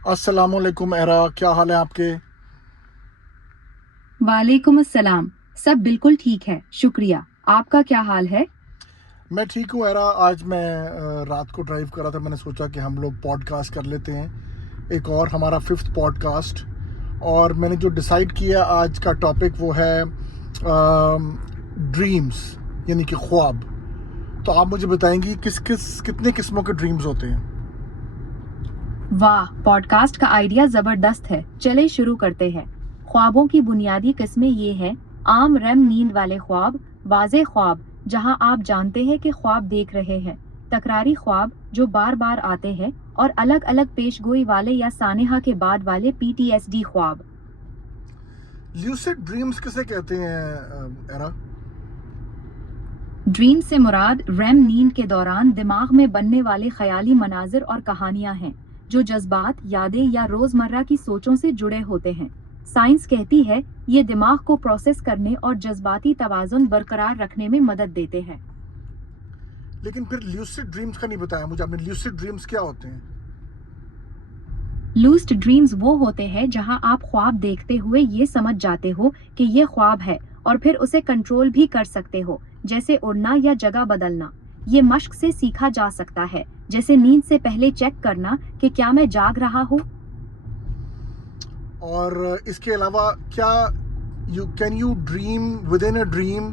अस्सलामुअलैकुम एरा, क्या हाल है आपके? वालेकुम अस्सलाम। सब बिल्कुल ठीक है, शुक्रिया। आपका क्या हाल है? मैं ठीक हूँ एरा। आज मैं रात को ड्राइव कर रहा था, मैंने सोचा कि हम लोग पॉडकास्ट कर लेते हैं, एक और हमारा फिफ्थ पॉडकास्ट। और मैंने जो डिसाइड किया आज का टॉपिक वो है ड्रीम्स, यानी कि ख्वाब। तो आप मुझे बताएंगी कितने किस्मों के ड्रीम्स होते हैं? वाह, पॉडकास्ट का आइडिया जबरदस्त है। चले शुरू करते हैं। ख्वाबों की बुनियादी किस्में ये हैं: आम रेम नींद वाले ख्वाब, वाज़े ख्वाब जहां आप जानते हैं कि ख्वाब देख रहे हैं, तकरारी ख्वाब जो बार बार आते हैं, और अलग अलग पेशगोई वाले या सानेहा के बाद वाले PTSD ख्वाब। ल्यूसिड ड्रीम्स किसे कहते हैं एरा? ड्रीम से मुराद रेम नींद के दौरान दिमाग में बनने वाले ख्याली मनाजिर और कहानियां हैं, जो जज्बात, यादें या रोजमर्रा की सोचों से जुड़े होते हैं। साइंस कहती है ये दिमाग को प्रोसेस करने और जज्बाती तवाज़ुन बरकरार रखने में मदद देते हैं। लेकिन फिर ल्यूसिड ड्रीम्स का नहीं बताया मुझे आपने। ल्यूसिड ड्रीम्स क्या होते हैं? लूस्ड ड्रीम्स वो होते हैं जहां आप ख्वाब देखते हुए ये समझ जाते हो कि ये ख्वाब है, और फिर उसे कंट्रोल भी कर सकते हो, जैसे उड़ना या जगह बदलना। ये मश्क से सीखा जा सकता है, जैसे नींद से पहले चेक करना कि क्या मैं जाग रहा हूँ। और इसके अलावा क्या you dream with in a dream?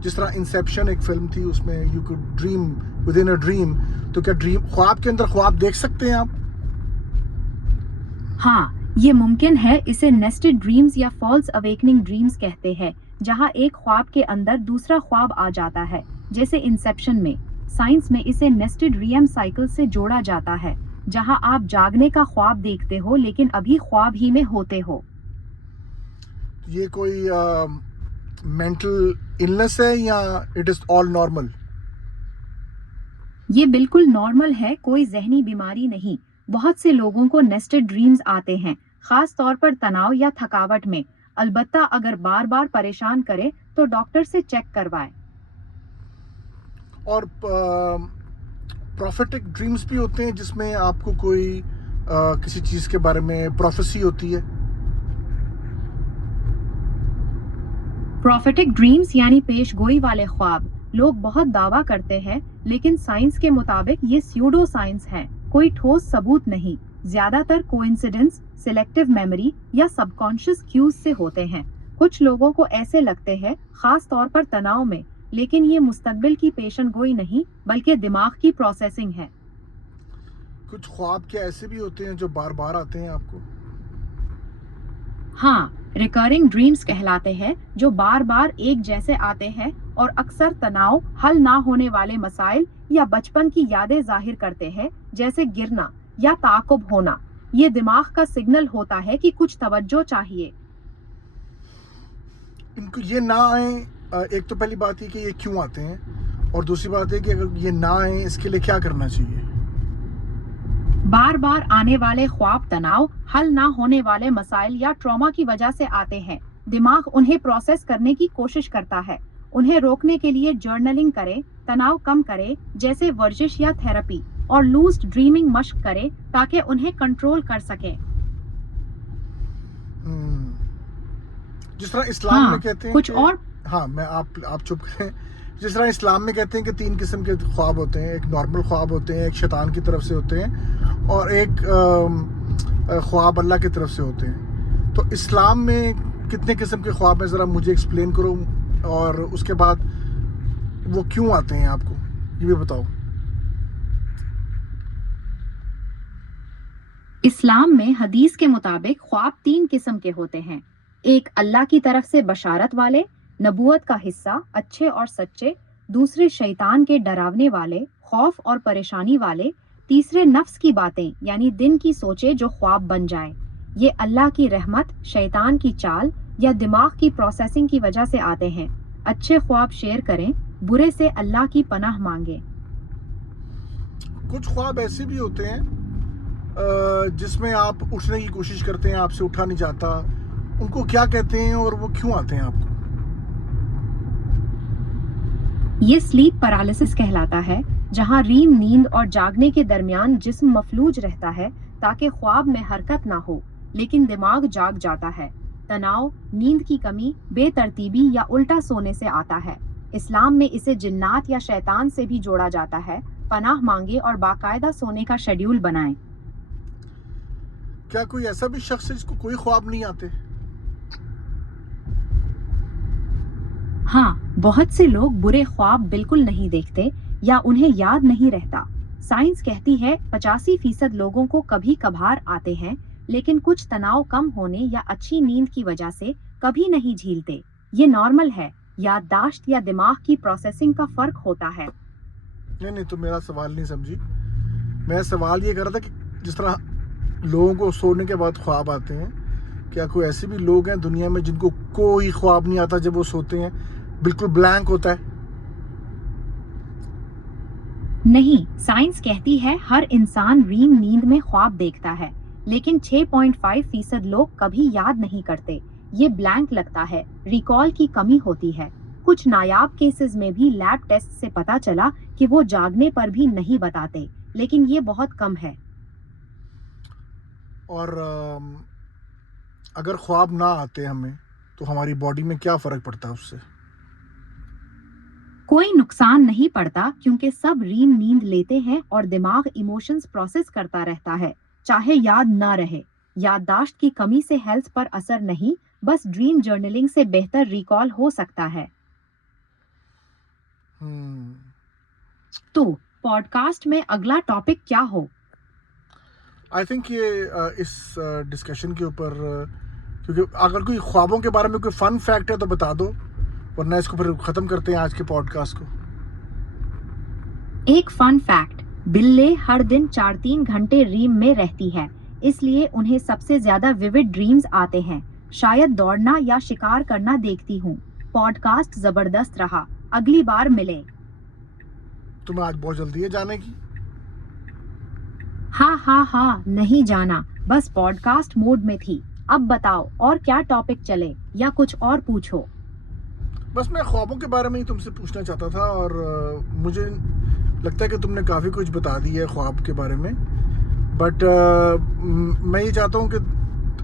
जिस तरह इंसेप्शन एक फिल्म थी, उसमें you could dream with in a dream. तो क्या ड्रीम ख्वाब के अंदर ख्वाब देख सकते हैं आप? हाँ, ये मुमकिन है। इसे नेस्टेड ड्रीम्स या फॉल्स अवेकनिंग ड्रीम्स कहते हैं, जहाँ एक ख्वाब के अंदर दूसरा ख्वाब आ जाता है, जैसे इंसेप्शन में। साइंस में इसे नेस्टेड रियम साइकिल से जोड़ा जाता है, जहाँ आप जागने का ख्वाब देखते हो लेकिन अभी ख्वाब ही में होते हो। ये कोई मेंटल इलनेस है या इट इज ऑल नॉर्मल? ये बिल्कुल नॉर्मल है, कोई जहनी बीमारी नहीं। बहुत से लोगों को नेस्टेड ड्रीम्स आते हैं, खास तौर पर तनाव या थकावट में। अलबत्ता अगर बार बार परेशान करे तो डॉक्टर से चेक करवाएं। और प्रॉफिटिक ड्रीम्स भी होते हैं जिसमें आपको कोई किसी चीज़ के बारे में प्रोफेसी होती है? प्रोफेटिक ड्रीम्स यानी पेशगोई वाले ख्वाब लोग बहुत दावा करते हैं, लेकिन साइंस के मुताबिक ये स्यूडो साइंस है, कोई ठोस सबूत नहीं। ज्यादातर कोइंसिडेंस, सिलेक्टिव मेमोरी या सबकॉन्शियस क्यूज से होते हैं। कुछ लोगों को ऐसे लगते हैं, खास तौर पर तनाव में, लेकिन ये मुस्तकबिल की पेशन गोई नहीं, बल्कि दिमाग की प्रोसेसिंग है। कुछ ख्वाब क्या ऐसे भी होते हैं जो बार बार आते हैं आपको? हाँ, रिकरिंग ड्रीम्स कहलाते हैं, जो बार बार एक जैसे आते हैं और अक्सर तनाव, हल ना होने वाले मसाइल या बचपन की यादें जाहिर करते हैं, जैसे गिरना या ताक़ुब होना। ये दिमाग का सिग्नल होता है कि कुछ तवज्जो चाहिए। इनको ये ना आए, एक तो पहली बात है कि ये क्यों आते हैं, और दूसरी बात है कि अगर ये ना आए इसके लिए क्या करना चाहिए? बार बार आने वाले ख्वाब तनाव, हल ना होने वाले मसाइल या ट्रॉमा की वजह से आते हैं। दिमाग उन्हें प्रोसेस करने की कोशिश करता है। उन्हें रोकने के लिए जर्नलिंग करें, तनाव कम करे, जैसे वर्जिश या थेरेपी, और लूज ड्रीमिंग मश्क करें ताकि उन्हें कंट्रोल कर सकें। हम्म, जिस तरह इस्लाम में हाँ, कहते हैं कुछ कि और। हाँ, मैं आप चुप करें। जिस तरह इस्लाम में कहते हैं कि तीन किस्म के ख्वाब होते हैं, एक नॉर्मल ख्वाब होते हैं, एक शैतान की तरफ से होते हैं, और एक ख्वाब अल्लाह की तरफ से होते हैं। तो इस्लाम में कितने किस्म के ख्वाब हैं, ज़रा मुझे एक्सप्लेन करो, और उसके बाद वो क्यों आते हैं आपको, ये भी बताओ। इस्लाम में हदीस के मुताबिक ख्वाब तीन किस्म के होते हैं। एक अल्लाह की तरफ से बशारत वाले, नबूवत का हिस्सा, अच्छे और सच्चे। दूसरे शैतान के डरावने वाले, खौफ और परेशानी वाले। तीसरे नफ्स की बातें, यानी दिन की सोचे जो ख्वाब बन जाए। ये अल्लाह की रहमत, शैतान की चाल या दिमाग की प्रोसेसिंग की वजह से आते हैं। अच्छे ख्वाब शेयर करें, बुरे से अल्लाह की पनाह मांगे। कुछ ख्वाब ऐसे भी होते हैं जिसमें आप उठने की कोशिश करते हैं, आपसे उठा नहीं जाता। उनको क्या कहते हैं और वो क्यों आते हैं आपको? ये स्लीप पैरालिसिस कहलाता है, जहां रीम नींद और जागने के दरमियान जिस्म मफलूज रहता है, ताकि ख्वाब में हरकत ना हो, लेकिन दिमाग जाग जाता है। तनाव, नींद की कमी, बेतरतीबी या उल्टा सोने से आता है। इस्लाम में इसे जिन्नात या शैतान से भी जोड़ा जाता है। पनाह मांगे और बाकायदा सोने का शेड्यूल बनाएं। क्या कोई ऐसा भी शख्स है जिसको कोई ख्वाब नहीं आते? हाँ, बहुत से लोग बुरे ख्वाब बिल्कुल नहीं देखते या उन्हें याद नहीं रहता। साइंस कहती है 85% लोगों को कभी कभार आते हैं, लेकिन कुछ तनाव कम होने या अच्छी नींद की वजह से कभी नहीं झीलते। ये नॉर्मल है। याददाश्त या दिमाग की प्रोसेसिंग का फर्क होता है। नहीं, तो मेरा सवाल नहीं समझी। मैं सवाल ये कर रहा था कि जिस तरह लोगों को सोने के बाद ख्वाब आते हैं, क्या कोई ऐसे भी लोग हैं दुनिया में जिनको कोई ख्वाब नहीं आता जब वो सोते हैं, बिल्कुल ब्लैंक होता है? नहीं, साइंस कहती है हर इंसान रीम नींद में ख्वाब देखता है, लेकिन 6.5% लोग कभी याद नहीं करते। ये ब्लैंक लगता है, रिकॉल की कमी होती है। कुछ नायाब केसेस में भी लैब टेस्ट से पता चला कि वो जागने पर भी नहीं बताते, लेकिन ये बहुत कम है। और अगर ख्वाब ना आते हमें, तो हमारी बॉडी में क्या फ़र्क पड़ता है उससे? कोई नुकसान नहीं पड़ता क्योंकि सब रीम नींद लेते हैं और दिमाग इमोशंस प्रोसेस करता रहता है, चाहे याद ना रहे। याददाश्त की कमी से हेल्थ पर असर नहीं, बस ड्रीम जर्नलिंग से बेहतर रिकॉल हो सकता है। हम्म तो पॉडकास्ट में अगला टॉपिक क्या हो? आई थिंक ये इस डिस्कशन के ऊपर क्योंकि अगर कोई ख्वाबों के बारे में कोई फ़न फैक्ट है तो बता दो, वरना इसको फिर ख़त्म करते हैं आज के पॉडकास्ट को। एक फन फैक्ट, बिल्ली हर दिन 4-3 घंटे रीम में रहती है, इसलिए उन्हें सबसे ज्यादा विविड ड्रीम्स आते हैं। शायद दौड़ना या शिकार करना देखती हूँ। पॉडकास्ट जबरदस्त रहा, अगली बार मिले। तुम्हें आज बहुत जल्दी है जाने की? हाँ, नहीं जाना, बस पॉडकास्ट मोड में थी। अब बताओ और क्या टॉपिक चले या कुछ और पूछो। बस मैं ख्वाबों के बारे में ही तुमसे पूछना चाहता था, और मुझे लगता है कि तुमने काफ़ी कुछ बता दी है ख्वाब के बारे में। बट मैं ये चाहता हूँ कि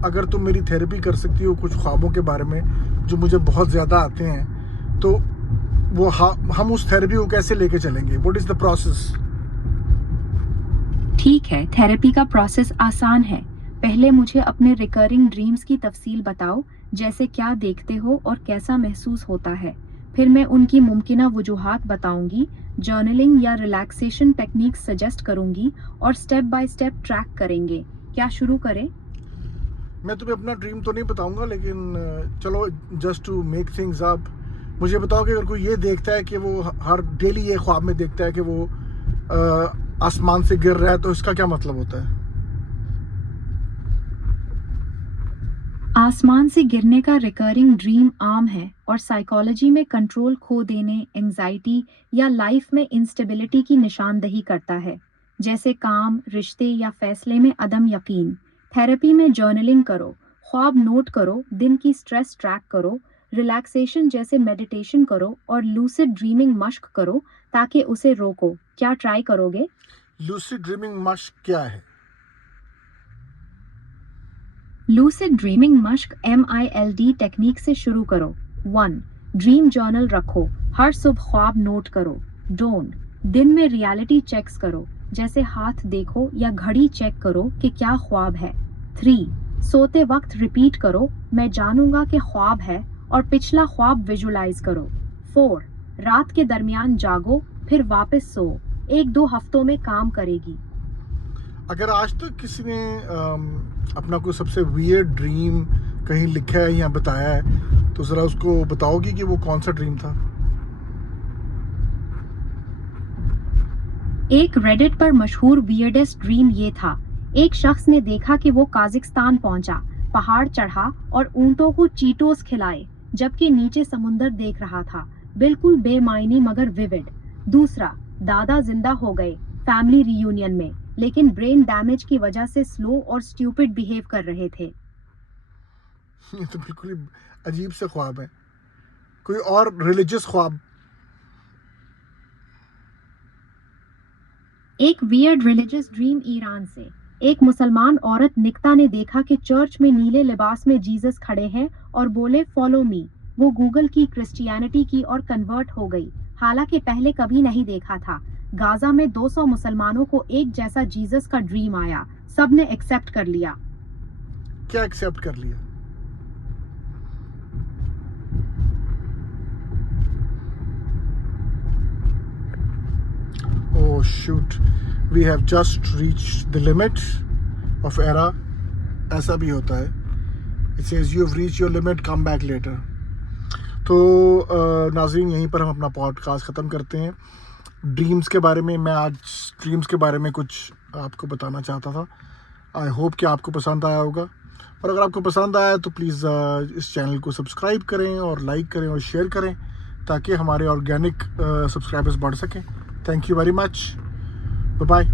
अगर तुम मेरी थेरेपी कर सकती हो कुछ ख्वाबों के बारे में जो मुझे बहुत ज़्यादा आते हैं, तो वो हम उस थेरेपी को कैसे लेके चलेंगे? What is the process? ठीक है, थेरेपी का प्रोसेस आसान है। पहले मुझे अपने रिकरिंग ड्रीम्स की तफसील बताओ, जैसे क्या देखते हो और कैसा महसूस होता है। फिर मैं उनकी मुमकिना वजूहात बताऊंगी, जर्नलिंग या रिलैक्सेशन टेक्निक्स सजेस्ट करूंगी और स्टेप बाय स्टेप ट्रैक करेंगे। क्या शुरू करें? मैं तुम्हें अपना ड्रीम तो नहीं बताऊंगा, लेकिन चलो, just to make things up, मुझे बताओ कि अगर कोई ये देखता है कि वो हर डेली ये ख्वाब में देखता है कि वो आसमान से गिर रहा है, तो इसका क्या मतलब होता है? आसमान से गिरने का रिकरिंग ड्रीम आम है और साइकोलॉजी में कंट्रोल खो देने, एंजाइटी या लाइफ में इंस्टेबिलिटी की निशानदेही करता है, जैसे काम, रिश्ते या फैसले में अदम यकीन। थेरेपी में जर्नलिंग करो, ख्वाब नोट करो, दिन की स्ट्रेस ट्रैक करो, रिलैक्सेशन जैसे मेडिटेशन करो और लूसिड ड्रीमिंग मश्क करो ताकि उसे रोको। क्या ट्राई करोगे? लूसिड ड्रीमिंग मश्क क्या है? लूसिड ड्रीमिंग मश्क MILD टेक्निक से शुरू करो। 1. ड्रीम जर्नल रखो, हर सुबह ख्वाब नोट करो। डोंट, दिन में रियलिटी चेक्स करो, जैसे हाथ देखो या घड़ी चेक करो कि क्या ख्वाब है। 3. सोते वक्त रिपीट करो, मैं जानूंगा कि ख्वाब है, और पिछला ख्वाब विजुलाइज करो। 4. रात के दरमियान जागो, फिर वापस सो। 1-2 हफ्तों में काम करेगी। अगर आज तक किसी ने अपना कोई सबसे वियर्ड ड्रीम कहीं लिखा है या बताया है, तो ज़रा उसको बताओगी कि वो कौन सा ड्रीम था? एक रेडिट पर मशहूर वियर्डेस्ट ड्रीम ये था। एक शख्स ने देखा कि वो काजिकिस्तान पहुंचा, पहाड़ चढ़ा और ऊंटों को चीटोस खिलाए, जबकि नीचे समुंदर देख रहा था। बिल्कुल बेमायनी मगर विविड। दूसरा, दादा जिंदा हो गए फैमिली रियूनियन में, लेकिन ब्रेन डैमेज की वजह से स्लो और स्टूपिड बिहेव कर रहे थे। ये तो बिल्कुल ही अजीब से ख्वाब है। कोई और रिलीजियस ख्वाब? एक वियर्ड रिलीजियस ड्रीम ईरान से। एक मुसलमान औरत निक्ता ने देखा कि चर्च में नीले लिबास में जीसस खड़े हैं और बोले फॉलो मी। वो गूगल की क्रिश्चियनिटी की और कन्वर्ट हो गई, हालांकि पहले कभी नहीं देखा था। गाजा में 200 मुसलमानों को एक जैसा जीसस का ड्रीम आया, सबने एक्सेप्ट कर लिया। क्या एक्सेप्ट कर लिया? Oh shoot, we have just reached the limit of era. ऐसा भी होता है. It says you have reached your limit, come back later. तो नाज़रीन, यहीं पर हम अपना पॉडकास्ट ख़त्म करते हैं। ड्रीम्स के बारे में मैं आज ड्रीम्स के बारे में कुछ आपको बताना चाहता था। आई होप कि आपको पसंद आया होगा, और अगर आपको पसंद आया तो प्लीज़ इस चैनल को सब्सक्राइब करें और लाइक करें और शेयर करें, ताकि हमारे ऑर्गेनिक सब्सक्राइबर्स बढ़ सकें। Thank you very much, bye bye.